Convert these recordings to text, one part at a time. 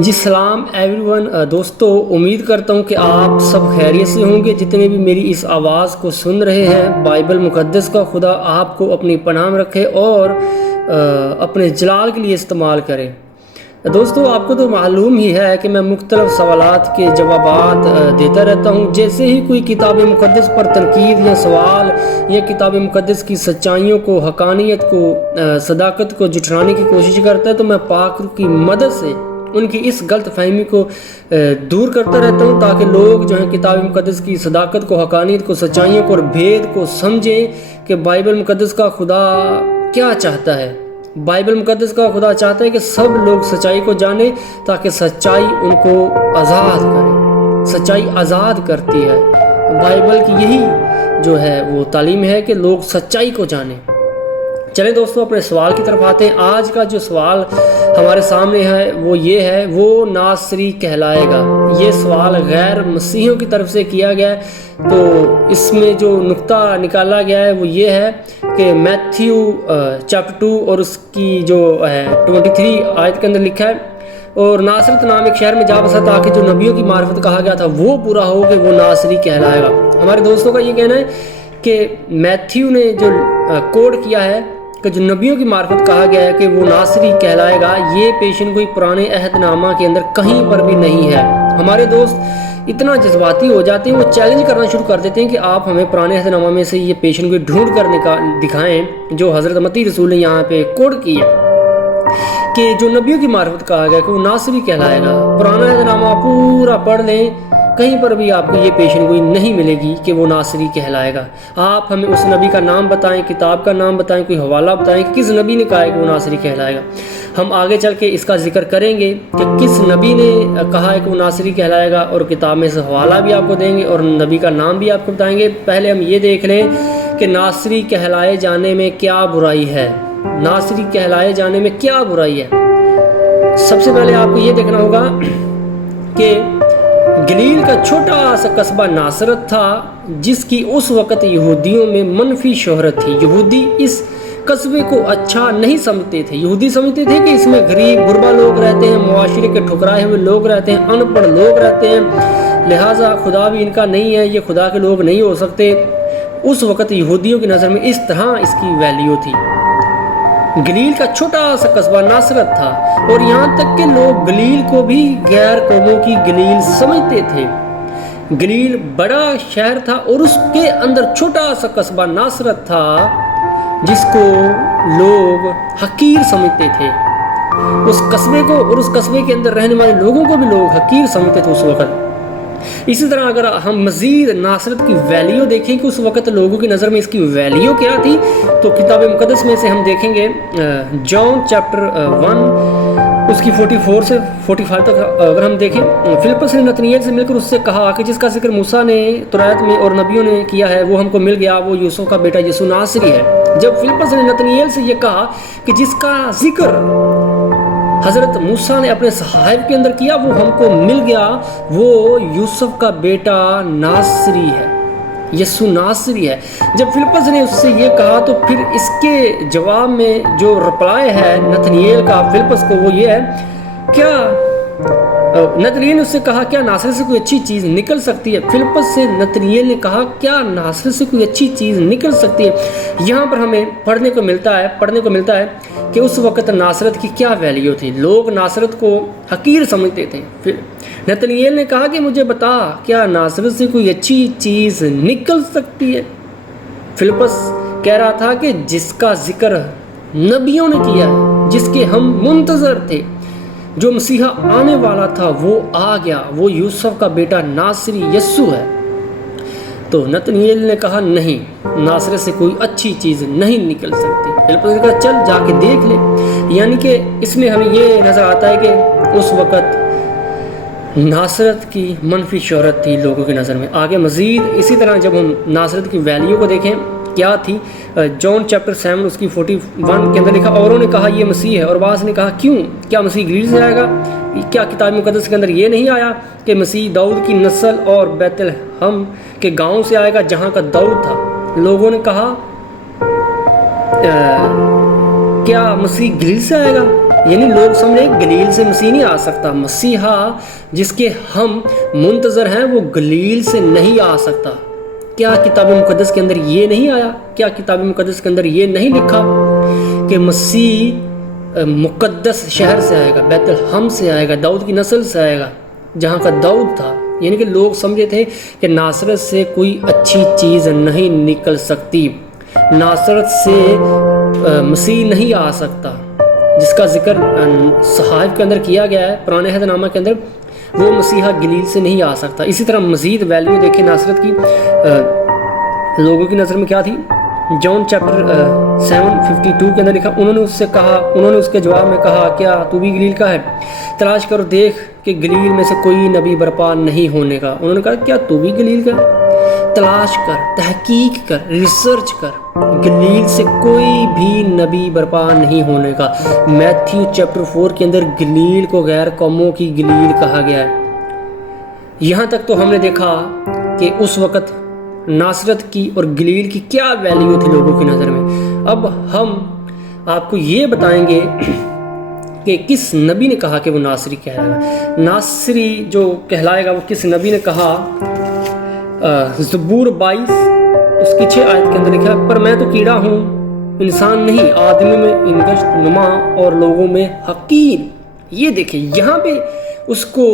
جی سلام every one دوستو، امید کرتا ہوں کہ آپ سب خیریت سے ہوں گے جتنے بھی میری اس آواز کو سن رہے ہیں۔ بائبل مقدس کا خدا آپ کو اپنی پناہ میں رکھے اور اپنے جلال کے لیے استعمال کرے۔ دوستو، آپ کو تو معلوم ہی ہے کہ میں مختلف سوالات کے جوابات دیتا رہتا ہوں۔ جیسے ہی کوئی کتاب مقدس پر تنقید یا سوال یا کتاب مقدس کی سچائیوں کو، حقانیت کو، صداقت کو جھٹلانے کی کوشش کرتا ہے تو میں پاک روح کی مدد سے ان کی اس غلط فہمی کو دور کرتا رہتا ہوں، تاکہ لوگ جو ہیں کتاب مقدس کی صداقت کو، حقانیت کو، سچائیوں کو اور بھید کو سمجھیں کہ بائبل مقدس کا خدا کیا چاہتا ہے۔ بائبل مقدس کا خدا چاہتا ہے کہ سب لوگ سچائی کو جانیں، تاکہ سچائی ان کو آزاد کرے۔ سچائی آزاد کرتی ہے۔ بائبل کی یہی جو ہے وہ تعلیم ہے کہ لوگ سچائی کو جانیں۔ چلیں دوستو، اپنے سوال کی طرف آتے ہیں۔ آج کا جو سوال ہمارے سامنے ہے وہ یہ ہے، وہ ناصری کہلائے گا۔ یہ سوال غیر مسیحیوں کی طرف سے کیا گیا ہے۔ تو اس میں جو نقطہ نکالا گیا ہے وہ یہ ہے کہ میتھیو چیپٹر 2 اور اس کی جو ہے 23 آیت کے اندر لکھا ہے، اور ناصرت نام ایک شہر میں جا بسا تاکہ جو نبیوں کی معرفت کہا گیا تھا وہ پورا ہو کہ وہ ناصری کہلائے گا۔ ہمارے دوستوں کا یہ کہنا ہے کہ میتھیو نے جو کوڈ کیا ہے کہ جو نبیوں کی معرفت کہا گیا ہے کہ وہ ناصری کہلائے گا، یہ پیشن گوئی پرانے عہد نامہ کے اندر کہیں پر بھی نہیں ہے۔ ہمارے دوست اتنا جذباتی ہو جاتے ہیں، وہ چیلنج کرنا شروع کر دیتے ہیں کہ آپ ہمیں پرانے عہد نامہ میں سے یہ پیشن گوئی ڈھونڈ کر دکھائیں جو حضرت متی رسول نے یہاں پہ کوڈ کی ہے کہ جو نبیوں کی معرفت کہا گیا کہ وہ ناصری کہلائے گا۔ پرانا عہد نامہ پورا پڑھ لیں، کہیں پر بھی آپ کو یہ پیشن گوئی نہیں ملے گی کہ وہ ناصری کہلائے گا۔ آپ ہمیں اس نبی کا نام بتائیں، کتاب کا نام بتائیں، کوئی حوالہ بتائیں کہ کس نبی نے کہا ہے کہ وہ ناصری کہلائے گا۔ ہم آگے چل کے اس کا ذکر کریں گے کہ کس نبی نے کہا ہے کہ وہ ناصری کہلائے گا، اور کتاب میں سے حوالہ بھی آپ کو دیں گے اور نبی کا نام بھی آپ کو بتائیں گے۔ پہلے ہم یہ دیکھ لیں کہ ناصری کہلائے جانے میں کیا برائی ہے۔ ناصری کہلائے جانے میں کیا برائی ہے؟ سب سے پہلے آپ کو یہ دیکھنا ہوگا کہ گلیل کا چھوٹا سا قصبہ ناصرت تھا، جس کی اس وقت یہودیوں میں منفی شہرت تھی۔ یہودی اس قصبے کو اچھا نہیں سمجھتے تھے۔ یہودی سمجھتے تھے کہ اس میں غریب غربا لوگ رہتے ہیں، معاشرے کے ٹھکرائے ہوئے لوگ رہتے ہیں، ان پڑھ لوگ رہتے ہیں، لہٰذا خدا بھی ان کا نہیں ہے، یہ خدا کے لوگ نہیں ہو سکتے۔ اس وقت یہودیوں کی نظر میں اس طرح اس کی ویلیو تھی۔ گلیل کا چھوٹا سا قصبہ ناصرت تھا، اور یہاں تک کہ لوگ گلیل کو بھی غیر قوموں کی گلیل سمجھتے تھے۔ گلیل بڑا شہر تھا اور اس کے اندر چھوٹا سا قصبہ ناصرت تھا، جس کو لوگ حقیر سمجھتے تھے۔ اس قصبے کو اور اس قصبے کے اندر رہنے والے لوگوں کو بھی لوگ حقیر سمجھتے تھے اس وقت۔ اسی طرح اگر ہم مزید ناصرت کی ویلیو دیکھیں کہ اس وقت لوگوں کی نظر میں اس کی ویلیو کیا تھی، تو کتاب مقدس میں سے ہم دیکھیں گے جون چیپٹر 1 اس کی 44 سے 45 تک اگر ہم دیکھیں، فلپس نے نتنیل سے مل کر اس سے کہا کہ جس کا ذکر موسیٰ نے توراۃ میں اور نبیوں نے کیا ہے وہ ہم کو مل گیا، وہ یوسف کا بیٹا یسوع ناصری ہے۔ جب فلپس نے نتنیل سے یہ کہا کہ جس کا ذکر حضرت موسیٰ نے اپنے صحائف کے اندر کیا وہ ہم کو مل گیا، وہ یوسف کا بیٹا ناصری ہے، یسوع ناصری ہے۔ جب فلپس نے اس سے یہ کہا تو پھر اس کے جواب میں جو رپلائی ہے نتنیل کا فلپس کو وہ یہ ہے، کیا نتنیل نے اس سے کہا کیا ناصرت سے کوئی اچھی چیز نکل سکتی ہے؟ فلپس سے نتنیل نے کہا کیا ناصرت سے کوئی اچھی چیز نکل سکتی ہے؟ یہاں پر ہمیں پڑھنے کو ملتا ہے کہ اس وقت ناصرت کی کیا ویلیو تھی۔ لوگ ناصرت کو حقیر سمجھتے تھے۔ پھر نتنیل نے کہا کہ مجھے بتا، کیا ناصرت سے کوئی اچھی چیز نکل سکتی ہے؟ فلپس کہہ رہا تھا کہ جس کا ذکر نبیوں نے کیا ہے، جس کے ہم منتظر تھے، جو مسیحا آنے والا تھا وہ آ گیا، وہ یوسف کا بیٹا ناصری یسوع ہے۔ تو نتنیل نے کہا نہیں، ناصرت سے کوئی اچھی چیز نہیں نکل سکتی۔ فلپس نے کہا چل جا کے دیکھ لے۔ یعنی کہ اس میں ہمیں یہ نظر آتا ہے کہ اس وقت ناصرت کی منفی شہرت تھی لوگوں کی نظر میں۔ آگے مزید اسی طرح جب ہم ناصرت کی ویلیو کو دیکھیں کیا تھی، جون چیپٹر 7 اس کی 41 کے اندر لکھا، اوروں نے کہا یہ مسیح ہے، اور بعض نے کہا کیوں، کیا مسیح گلیل سے آئے گا؟ کیا کتاب مقدس کے اندر یہ نہیں آیا کہ مسیح داؤد کی نسل اور بیت لحم کے گاؤں سے آئے گا جہاں کا داؤد تھا؟ لوگوں نے کہا کیا مسیح گلیل سے آئے گا؟ یعنی لوگ سمجھے گلیل سے مسیح نہیں آ سکتا، مسیحا جس کے ہم منتظر ہیں وہ گلیل سے نہیں آ سکتا۔ کیا کتاب مقدس کے اندر یہ نہیں آیا؟ کیا کتاب مقدس کے اندر یہ نہیں لکھا کہ مسیح مقدس شہر سے آئے گا، بیت الحم سے آئے گا، داؤد کی نسل سے آئے گا جہاں کا داؤد تھا؟ یعنی کہ لوگ سمجھے تھے کہ ناصرت سے کوئی اچھی چیز نہیں نکل سکتی، ناصرت سے مسیح نہیں آ سکتا، جس کا ذکر صحائف کے اندر کیا گیا ہے پرانے عہد نامہ کے اندر، وہ مسیحا گلیل سے نہیں آ سکتا۔ اسی طرح مزید ویلیو دیکھیں ناصرت کی لوگوں کی نظر میں کیا تھی؟ جون چیپٹر 7:52 کے اندر لکھا، انہوں نے اس کے جواب میں کہا، کیا تو بھی گلیل کا ہے؟ تلاش کر دیکھ کہ گلیل میں سے کوئی نبی برپا نہیں ہونے کا۔ انہوں نے کہا کیا تو بھی گلیل کا ہے؟ تلاش کر، تحقیق کر، ریسرچ کر، گلیل سے کوئی بھی نبی برپا نہیں ہونے کا۔ میتھیو چیپٹر 4 کے اندر گلیل کو غیر قوموں کی گلیل کہا گیا ہے۔ یہاں تک تو ہم نے دیکھا کہ اس وقت ناصرت کی اور گلیل کی کیا ویلیو تھی لوگوں کی نظر میں۔ اب ہم آپ کو یہ بتائیں گے کہ کس نبی نے کہا کہ وہ ناصری کہلائے گا۔ ناصری جو کہلائے گا وہ کس نبی نے کہا؟ زبور 22 اس کی 6 آیت کے اندر لکھا ہے، پر میں تو کیڑا ہوں، انسان نہیں، آدمی میں انگشت نما اور لوگوں میں حقیر۔ یہ دیکھیں یہاں پہ اس کو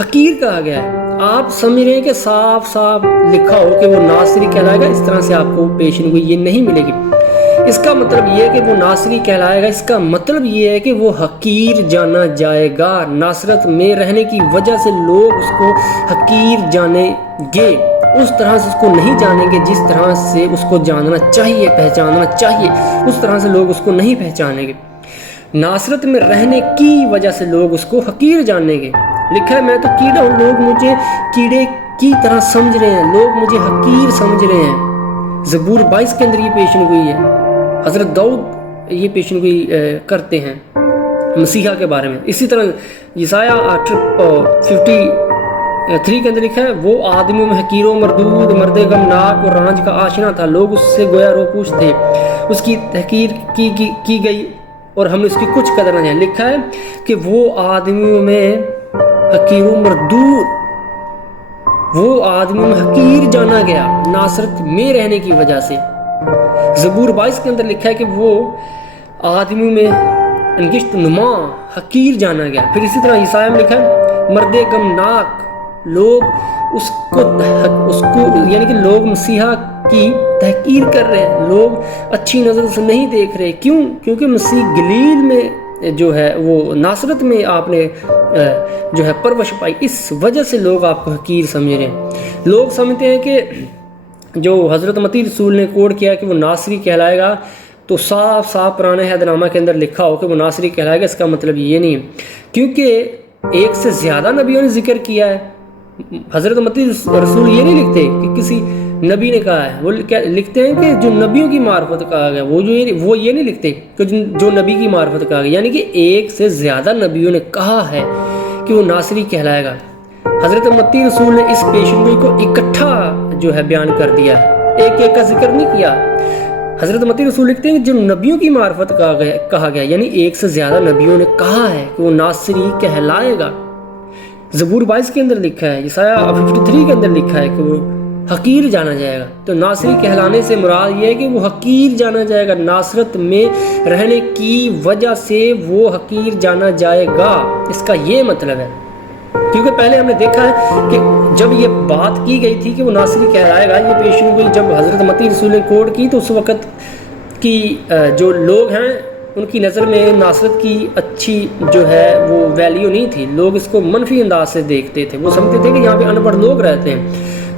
حقیر کہا گیا ہے۔ آپ سمجھ رہے ہیں کہ صاف صاف لکھا ہو کہ وہ ناصری کہلائے گا، اس طرح سے آپ کو پیشن گوئی یہ نہیں ملے گی۔ اس کا مطلب یہ ہے کہ وہ ناصری کہلائے گا، اس کا مطلب یہ ہے کہ وہ حقیر جانا جائے گا۔ ناصرت میں رہنے کی وجہ سے لوگ اس کو حقیر جانیں گے، اس طرح سے اس کو نہیں جانیں گے جس طرح سے اس کو جاننا چاہیے، پہچاننا چاہیے، اس طرح سے لوگ اس کو نہیں پہچانیں گے۔ ناصرت میں رہنے کی وجہ سے لوگ اس کو حقیر جانیں گے۔ لکھا ہے میں تو کیڑا ہوں، لوگ مجھے کیڑے کی طرح سمجھ رہے ہیں، لوگ مجھے حقیر سمجھ رہے ہیں۔ زبور 22 کے اندر یہ پیشن گوئی ہے۔ حضرت داؤد یہ پیشن گوئی کرتے ہیں مسیحا کے بارے میں۔ اسی طرح یسایہ 53 کے اندر لکھا ہے، وہ آدمیوں میں حقیر و مردود، مرد غمناک اور رانج کا آشنا تھا، لوگ اس سے گویا روپوش تھے، اس کی تحقیر کی گئی اور ہم نے اس کی کچھ قدر نہ جانی۔ لکھا ہے کہ وہ آدمیوں میں حقیر و مردود، وہ آدمیوں میں حقیر جانا گیا ناصرت میں رہنے کی وجہ سے۔ زبور 22 کے اندر لکھا ہے کہ وہ آدمیوں میں انگشت نما، حقیر جانا گیا۔ پھر اسی طرح عیسائی میں لکھا ہے مرد غمناک، لوگ اس کو یعنی کہ لوگ مسیحا کی تحقیر کر رہے ہیں، لوگ اچھی نظر سے نہیں دیکھ رہے۔ کیوں؟ کیونکہ مسیح گلیل میں جو ہے وہ ناصرت میں آپ نے جو ہے پرورش پائی، اس وجہ سے لوگ آپ کو حقیر سمجھ رہے ہیں۔ لوگ سمجھتے ہیں کہ جو حضرت متی رسول نے کوڈ کیا کہ وہ ناصری کہلائے گا، تو صاف صاف پرانے عہد نامہ کے اندر لکھا ہو کہ وہ ناصری کہلائے گا، اس کا مطلب یہ نہیں ہے، کیونکہ ایک سے زیادہ نبیوں نے ذکر کیا ہے۔ حضرت متی رسول یہ نہیں لکھتے کہ کسی نبی نے کہا ہے، وہ لکھتے ہیں کہ جو نبیوں کی معرفت کہا گیا، وہ یہ نہیں لکھتے کہ جو نبی کی معرفت کہا گیا، یعنی کہ ایک سے زیادہ نبیوں نے کہا ہے کہ وہ ناصری کہلائے گا۔ حضرت متی رسول نے اس پیشن گوئی کو اکٹھا جو ہے بیان کر دیا ہے، ایک ایک کا ذکر نہیں کیا۔ حضرت متی رسول لکھتے ہیں کہ جو نبیوں کی معرفت کہا گیا، یعنی ایک سے زیادہ نبیوں نے کہا ہے کہ وہ ناصری کہلائے گا۔ زبور 22 کے اندر لکھا ہے، یسایہ 53 کے اندر لکھا ہے کہ وہ حقیر جانا جائے گا۔ تو ناصری کہلانے سے مراد یہ ہے کہ وہ حقیر جانا جائے گا، ناصرت میں رہنے کی وجہ سے وہ حقیر جانا جائے گا، اس کا یہ مطلب ہے۔ کیونکہ پہلے ہم نے دیکھا ہے کہ جب یہ بات کی گئی تھی کہ وہ ناصری کہلائے گا، یہ پیشن گوئی جب حضرت متی رسول نے کوڈ کی، تو اس وقت کی جو لوگ ہیں ان کی نظر میں ناصرت کی اچھی جو ہے وہ ویلیو نہیں تھی، لوگ اس کو منفی انداز سے دیکھتے تھے، وہ سمجھتے تھے کہ یہاں پہ ان پڑھ لوگ رہتے ہیں۔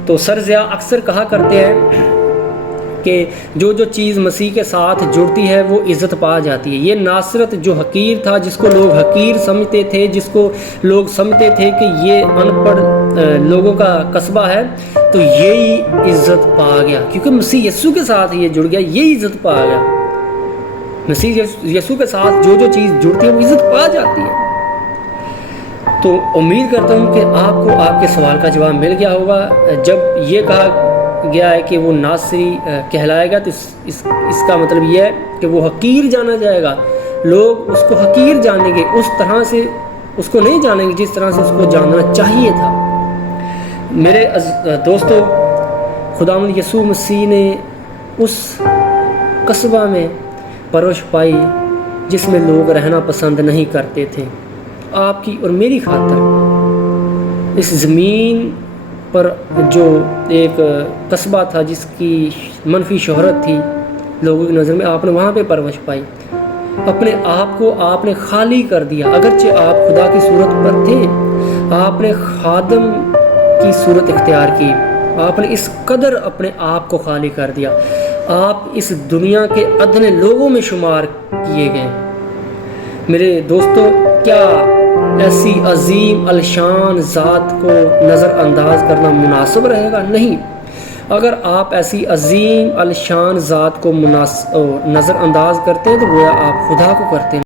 تو سر ضیاء اکثر کہا کرتے ہیں کہ جو چیز مسیح کے ساتھ جڑتی ہے وہ عزت پا جاتی ہے۔ یہ ناصرت جو حقیر تھا، جس کو لوگ حقیر سمجھتے تھے، جس کو لوگ سمجھتے تھے کہ یہ ان پڑھ لوگوں کا قصبہ ہے، تو یہی عزت پا گیا، کیونکہ مسیح یسوع کے ساتھ یہ جڑ گیا، یہی عزت پا گیا۔ مسیح یسوع کے ساتھ جو چیز جڑتی ہے وہ عزت پا جاتی ہے۔ تو امید کرتا ہوں کہ آپ کو آپ کے سوال کا جواب مل گیا ہوگا۔ جب یہ کہا گیا ہے کہ وہ ناصری کہلائے گا، تو اس کا مطلب یہ ہے کہ وہ حقیر جانا جائے گا، لوگ اس کو حقیر جانیں گے، اس طرح سے اس کو نہیں جانیں گے جس طرح سے اس کو جاننا چاہیے تھا۔ میرے دوستو، خداوند یسوع مسیح نے اس قصبہ میں پرورش پائی جس میں لوگ رہنا پسند نہیں کرتے تھے۔ آپ کی اور میری خاطر اس زمین پر جو ایک قصبہ تھا جس کی منفی شہرت تھی لوگوں کی نظر میں، آپ نے وہاں پہ پرورش پائی۔ اپنے آپ کو آپ نے خالی کر دیا، اگرچہ آپ خدا کی صورت پر تھے، آپ نے خادم کی صورت اختیار کی، آپ نے اس قدر اپنے آپ کو خالی کر دیا، آپ اس دنیا کے ادنے لوگوں میں شمار کیے گئے۔ میرے دوستو، کیا ایسی عظیم الشان ذات کو نظر انداز کرنا مناسب رہے گا؟ نہیں۔ اگر آپ ایسی عظیم الشان ذات کو نظر انداز کرتے ہیں تو گویا آپ خدا کو کرتے ہیں۔